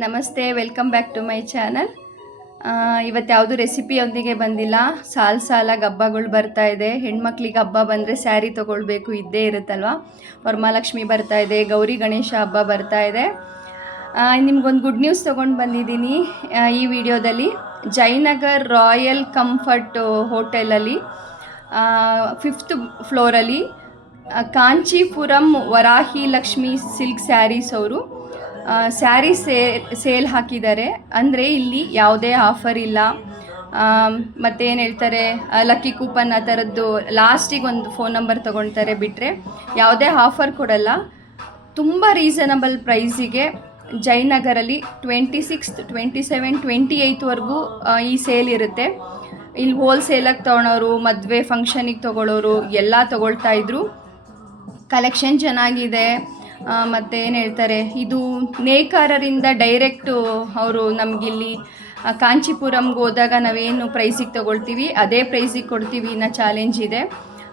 ನಮಸ್ತೆ, welcome back to my channel. ಇವತ್ತು ಯಾವುದು ರೆಸಿಪಿಯೊಂದಿಗೆ ಬಂದಿಲ್ಲ. ಸಾಲಾಗಿ ಹಬ್ಬಗಳು ಬರ್ತಾ ಇದೆ. ಹೆಣ್ಮಕ್ಳಿಗೆ ಹಬ್ಬ ಬಂದರೆ ಸ್ಯಾರಿ ತೊಗೊಳ್ಬೇಕು ಇದ್ದೇ ಇರುತ್ತಲ್ವ. ವರಮಹಾಲಕ್ಷ್ಮಿ ಬರ್ತಾ ಇದೆ, ಗೌರಿ ಗಣೇಶ ಹಬ್ಬ ಬರ್ತಾ ಇದೆ. ನಿಮ್ಗೊಂದು ಗುಡ್ ನ್ಯೂಸ್ ತೊಗೊಂಡು ಬಂದಿದ್ದೀನಿ ಈ ವಿಡಿಯೋದಲ್ಲಿ. ಜಯನಗರ್ ರಾಯಲ್ ಕಂಫರ್ಟ್ ಹೋಟೆಲಲ್ಲಿ 5th ಫ್ಲೋರಲ್ಲಿ ಕಾಂಚೀಪುರಂ ವರಾಹಿ ಲಕ್ಷ್ಮಿ ಸಿಲ್ಕ್ ಸ್ಯಾರೀಸ್ ಅವರು ಸ್ಯಾರಿ ಸೇಲ್ ಹಾಕಿದ್ದಾರೆ. ಅಂದರೆ ಇಲ್ಲಿ ಯಾವುದೇ ಆಫರ್ ಇಲ್ಲ. ಮತ್ತೇನು ಹೇಳ್ತಾರೆ, ಲಕ್ಕಿ ಕೂಪನ್ ಆ ಥರದ್ದು ಲಾಸ್ಟಿಗೆ ಒಂದು ಫೋನ್ ನಂಬರ್ ತೊಗೊಳ್ತಾರೆ ಬಿಟ್ಟರೆ ಯಾವುದೇ ಆಫರ್ ಕೊಡಲ್ಲ. ತುಂಬ ರೀಸನಬಲ್ ಪ್ರೈಸಿಗೆ ಜಯನಗರಲ್ಲಿ 26th, 27, 28ವರೆಗೂ ಈ ಸೇಲ್ ಇರುತ್ತೆ. ಇಲ್ಲಿ ಹೋಲ್ಸೇಲಾಗಿ ತೊಗೊಳೋರು, ಮದುವೆ ಫಂಕ್ಷನಿಗೆ ತೊಗೊಳ್ಳೋರು ಎಲ್ಲ ತೊಗೊಳ್ತಾಯಿದ್ರು. ಕಲೆಕ್ಷನ್ ಚೆನ್ನಾಗಿದೆ. ಮತ್ತು ಏನು ಹೇಳ್ತಾರೆ, ಇದು ನೇಕಾರರಿಂದ ಡೈರೆಕ್ಟು ಅವರು ನಮಗಿಲ್ಲಿ ಕಾಂಚೀಪುರಂಗೆ ಹೋದಾಗ ನಾವೇನು ಪ್ರೈಸಿಗೆ ತೊಗೊಳ್ತೀವಿ ಅದೇ ಪ್ರೈಸಿಗೆ ಕೊಡ್ತೀವಿ ಅನ್ನೋ ಚಾಲೆಂಜ್ ಇದೆ.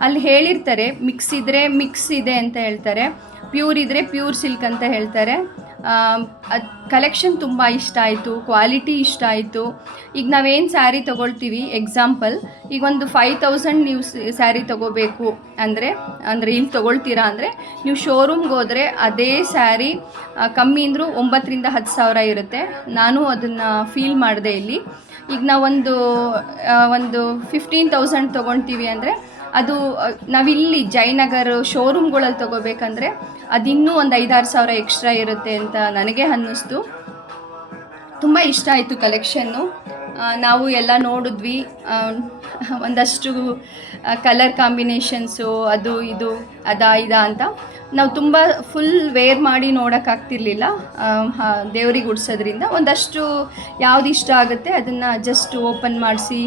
ಅಲ್ಲಿ ಹೇಳಿರ್ತಾರೆ ಮಿಕ್ಸ್ ಇದ್ದರೆ ಮಿಕ್ಸ್ ಇದೆ ಅಂತ ಹೇಳ್ತಾರೆ, ಪ್ಯೂರ್ ಇದ್ದರೆ ಪ್ಯೂರ್ ಸಿಲ್ಕ್ ಅಂತ ಹೇಳ್ತಾರೆ. ಅದು ಕಲೆಕ್ಷನ್ ತುಂಬ ಇಷ್ಟ ಆಯಿತು, ಕ್ವಾಲಿಟಿ ಇಷ್ಟ ಆಯಿತು. ಈಗ ನಾವೇನು ಸ್ಯಾರಿ ತೊಗೊಳ್ತೀವಿ, ಎಕ್ಸಾಂಪಲ್ ಈಗ ಒಂದು 5000 ನೀವು ಸ್ಯಾರಿ ತೊಗೋಬೇಕು ಅಂದರೆ ಇಲ್ಲಿ ತೊಗೊಳ್ತೀರಾ ಅಂದರೆ ನೀವು ಶೋರೂಮ್ಗೆ ಹೋದರೆ ಅದೇ ಸ್ಯಾರಿ ಕಮ್ಮಿ ಅಂದರೂ 9,000 to 10,000 ಇರುತ್ತೆ. ನಾನು ಅದನ್ನು ಫೀಲ್ ಮಾಡಿದೆ ಇಲ್ಲಿ. ಈಗ ನಾವೊಂದು 15,000 ತೊಗೊಳ್ತೀವಿ ಅಂದರೆ ಅದು ನಾವಿಲ್ಲಿ ಜಯನಗರ್ ಶೋರೂಮ್ಗಳಲ್ಲಿ ತೊಗೋಬೇಕಂದ್ರೆ ಅದಿನ್ನೂ ಒಂದು 5-6 ಸಾವಿರ ಎಕ್ಸ್ಟ್ರಾ ಇರುತ್ತೆ ಅಂತ ನನಗೆ ಅನ್ನಿಸ್ತು. ತುಂಬ ಇಷ್ಟ ಆಯಿತು ಕಲೆಕ್ಷನ್ನು. ನಾವು ಎಲ್ಲ ನೋಡಿದ್ವಿ, ಒಂದಷ್ಟು ಕಲರ್ ಕಾಂಬಿನೇಷನ್ಸು ಅದು ಇದು ಇದಾ ಅಂತ ನಾವು ತುಂಬ ಫುಲ್ ವೇರ್ ಮಾಡಿ ನೋಡೋಕ್ಕಾಗ್ತಿರ್ಲಿಲ್ಲ. ದೇವ್ರಿಗೆ ಉಡ್ಸೋದ್ರಿಂದ ಒಂದಷ್ಟು ಯಾವ್ದು ಇಷ್ಟ ಆಗುತ್ತೆ ಅದನ್ನು ಜಸ್ಟ್ ಓಪನ್ ಮಾಡಿಸಿ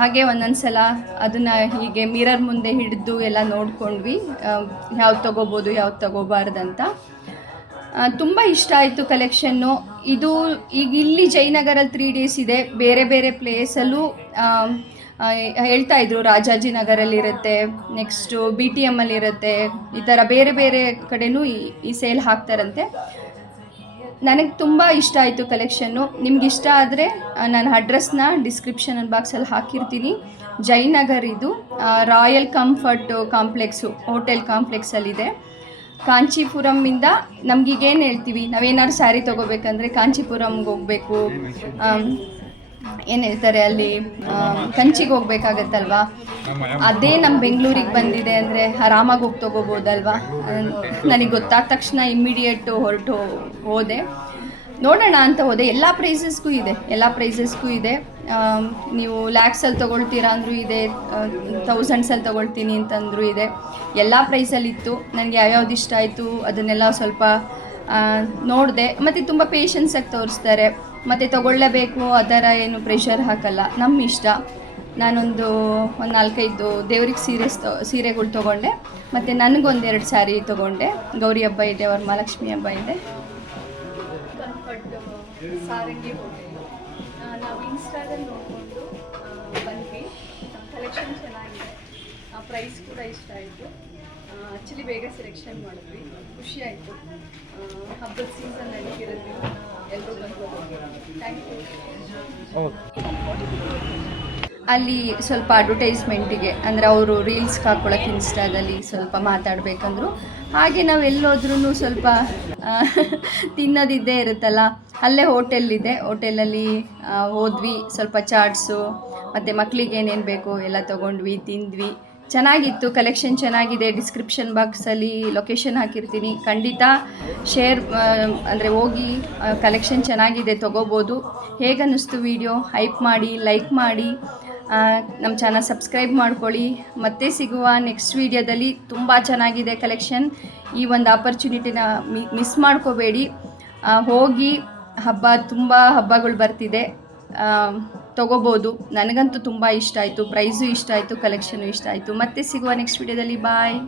ಹಾಗೆ ಒಂದೊಂದು ಸಲ ಅದನ್ನು ಹೀಗೆ ಮಿರರ್ ಮುಂದೆ ಹಿಡಿದು ಎಲ್ಲ ನೋಡ್ಕೊಂಡ್ವಿ, ಯಾವ್ದು ತೊಗೋಬೋದು ಯಾವ್ದು ತೊಗೋಬಾರ್ದಂತ. ತುಂಬ ಇಷ್ಟ ಆಯಿತು ಕಲೆಕ್ಷನ್ನು. ಇದು ಈಗ ಇಲ್ಲಿ ಜಯನಗರಲ್ಲಿ 3 days ಇದೆ. ಬೇರೆ ಬೇರೆ ಪ್ಲೇಸಲ್ಲೂ ಹೇಳ್ತಾಯಿದ್ರು, ರಾಜಾಜಿನಗರಲ್ಲಿರುತ್ತೆ, ನೆಕ್ಸ್ಟು BTM ಅಲ್ಲಿರುತ್ತೆ, ಈ ಥರ ಬೇರೆ ಬೇರೆ ಕಡೆಯೂ ಈ ಸೇಲ್ ಹಾಕ್ತಾರಂತೆ. ನನಗೆ ತುಂಬ ಇಷ್ಟ ಆಯಿತು ಕಲೆಕ್ಷನ್ನು. ನಿಮ್ಗೆ ಇಷ್ಟ ಆದರೆ ನಾನು ಅಡ್ರೆಸ್ನ ಡಿಸ್ಕ್ರಿಪ್ಷನ್ ಬಾಕ್ಸಲ್ಲಿ ಹಾಕಿರ್ತೀನಿ. ಜಯನಗರ್ ಇದು ರಾಯಲ್ ಕಂಫರ್ಟ್ ಕಾಂಪ್ಲೆಕ್ಸು ಹೋಟೆಲ್ ಕಾಂಪ್ಲೆಕ್ಸಲ್ಲಿದೆ. ಕಾಂಚೀಪುರಮಿಂದ ನಮಗೀಗೇನು ಹೇಳ್ತೀವಿ, ನಾವೇನಾದ್ರು ಸ್ಯಾರಿ ತೊಗೋಬೇಕಂದ್ರೆ ಕಾಂಚೀಪುರಂಗೆ ಹೋಗಬೇಕು, ಏನು ಹೇಳ್ತಾರೆ ಅಲ್ಲಿ ಕಂಚಿಗೆ ಹೋಗ್ಬೇಕಾಗತ್ತಲ್ವಾ, ಅದೇ ನಮ್ಮ ಬೆಂಗಳೂರಿಗೆ ಬಂದಿದೆ ಅಂದರೆ ಆರಾಮಾಗಿ ಹೋಗಿ ತೊಗೋಬೋದಲ್ವಾ. ನನಗೆ ಗೊತ್ತಾದ ತಕ್ಷಣ ಇಮ್ಮಿಡಿಯೇಟು ಹೊರಟು ಹೋದೆ, ನೋಡೋಣ ಅಂತ ಹೋದೆ. ಎಲ್ಲ ಪ್ರೈಸಸ್ಗೂ ಇದೆ. ನೀವು ಲ್ಯಾಕ್ಸಲ್ಲಿ ತೊಗೊಳ್ತೀರಾ ಅಂದರೂ ಇದೆ, 1000ಸಲ್ಲಿ ತೊಗೊಳ್ತೀನಿ ಅಂತಂದರೂ ಇದೆ. ಎಲ್ಲ ಪ್ರೈಸಲ್ಲಿತ್ತು. ನನಗೆ ಯಾವ್ಯಾವ್ದು ಇಷ್ಟ ಆಯಿತು ಅದನ್ನೆಲ್ಲ ಸ್ವಲ್ಪ ನೋಡಿದೆ. ಮತ್ತು ತುಂಬ ಪೇಷನ್ಸಾಗಿ ತೋರಿಸ್ತಾರೆ, ಮತ್ತು ತೊಗೊಳ್ಳೇಬೇಕು ಅದರ ಏನು ಪ್ರೆಷರ್ ಹಾಕಲ್ಲ, ನಮ್ಮ ಇಷ್ಟ. ನಾನೊಂದು 4-5 ದೇವ್ರಿಗೆ ಸೀರೆಗಳು ತೊಗೊಂಡೆ. ಮತ್ತು ನನಗೊಂದೆರಡು ಸ್ಯಾರಿ ತೊಗೊಂಡೆ. ಗೌರಿ ಹಬ್ಬ ಇದೆ, ವರಮಹಾಲಕ್ಷ್ಮಿ ಹಬ್ಬ ಇದೆ. ಕಂಫರ್ಟ್ ಸಾರಂಗಿ ಹೋಟೆಲು ನಾವು ಇನ್ಸ್ಟಾದಲ್ಲಿ ನೋಡಿಕೊಂಡು ಬಂದ್ವಿ. ಕಲೆಕ್ಷನ್ ಚೆನ್ನಾಗಿದೆ, ಪ್ರೈಸ್ ಕೂಡ ಇಷ್ಟ ಆಯಿತು. ಆ್ಯಕ್ಚುಲಿ ಬೇಗ ಸೆಲೆಕ್ಷನ್ ಮಾಡಿದ್ವಿ, ಖುಷಿ ಆಯಿತು. ಹಬ್ಬದ ಸೀಸನ್ ನಡೀತಿರೋದು ಎಲ್ಲರೂ ಬಂದು ಥ್ಯಾಂಕ್ ಯು. ಅಲ್ಲಿ ಸ್ವಲ್ಪ ಅಡ್ವರ್ಟೈಸ್ಮೆಂಟಿಗೆ ಅಂದರೆ ಅವರು ರೀಲ್ಸ್ಗೆ ಹಾಕ್ಕೊಳಕ್ಕೆ ಇನ್ಸ್ಟಾದಲ್ಲಿ ಸ್ವಲ್ಪ ಮಾತಾಡಬೇಕಂದ್ರು. ಹಾಗೆ ನಾವು ಎಲ್ಲೋದ್ರೂ ಸ್ವಲ್ಪ ತಿನ್ನೋದಿದ್ದೇ ಇರುತ್ತಲ್ಲ. ಅಲ್ಲೇ ಹೋಟೆಲ್ಲಿದೆ, ಹೋಟೆಲಲ್ಲಿ ಹೋದ್ವಿ. ಸ್ವಲ್ಪ ಚಾಟ್ಸು ಮತ್ತು ಮಕ್ಕಳಿಗೆ ಏನೇನು ಬೇಕು ಎಲ್ಲ ತೊಗೊಂಡ್ವಿ, ತಿಂದ್ವಿ. ಚೆನ್ನಾಗಿತ್ತು, ಕಲೆಕ್ಷನ್ ಚೆನ್ನಾಗಿದೆ. ಡಿಸ್ಕ್ರಿಪ್ಷನ್ ಬಾಕ್ಸಲ್ಲಿ ಲೊಕೇಶನ್ ಹಾಕಿರ್ತೀನಿ, ಖಂಡಿತ ಅಂದರೆ ಹೋಗಿ ಕಲೆಕ್ಷನ್ ಚೆನ್ನಾಗಿದೆ, ತೊಗೋಬೋದು. ಹೇಗನ್ನಿಸ್ತು ವಿಡಿಯೋ ಹೈಪ್ ಮಾಡಿ, ಲೈಕ್ ಮಾಡಿ, ನಮ್ಮ ಚಾನಲ್ ಸಬ್ಸ್ಕ್ರೈಬ್ ಮಾಡ್ಕೊಳ್ಳಿ. ಮತ್ತೆ ಸಿಗುವ ನೆಕ್ಸ್ಟ್ ವೀಡಿಯೋದಲ್ಲಿ. ತುಂಬ ಚೆನ್ನಾಗಿದೆ ಕಲೆಕ್ಷನ್. ಈ ಒಂದು ಆಪರ್ಚುನಿಟಿನ ಮಿಸ್ ಮಾಡ್ಕೋಬೇಡಿ. ಹೋಗಿ ತುಂಬ ಹಬ್ಬಗಳು ಬರ್ತಿದೆ, ತೊಗೋಬೋದು. ನನಗಂತೂ ತುಂಬ ಇಷ್ಟ ಆಯಿತು, ಪ್ರೈಸು ಇಷ್ಟ ಆಯಿತು, ಕಲೆಕ್ಷನು ಇಷ್ಟ ಆಯಿತು. ಮತ್ತೆ ಸಿಗುವ ನೆಕ್ಸ್ಟ್ ವೀಡಿಯೋದಲ್ಲಿ. ಬಾಯ್.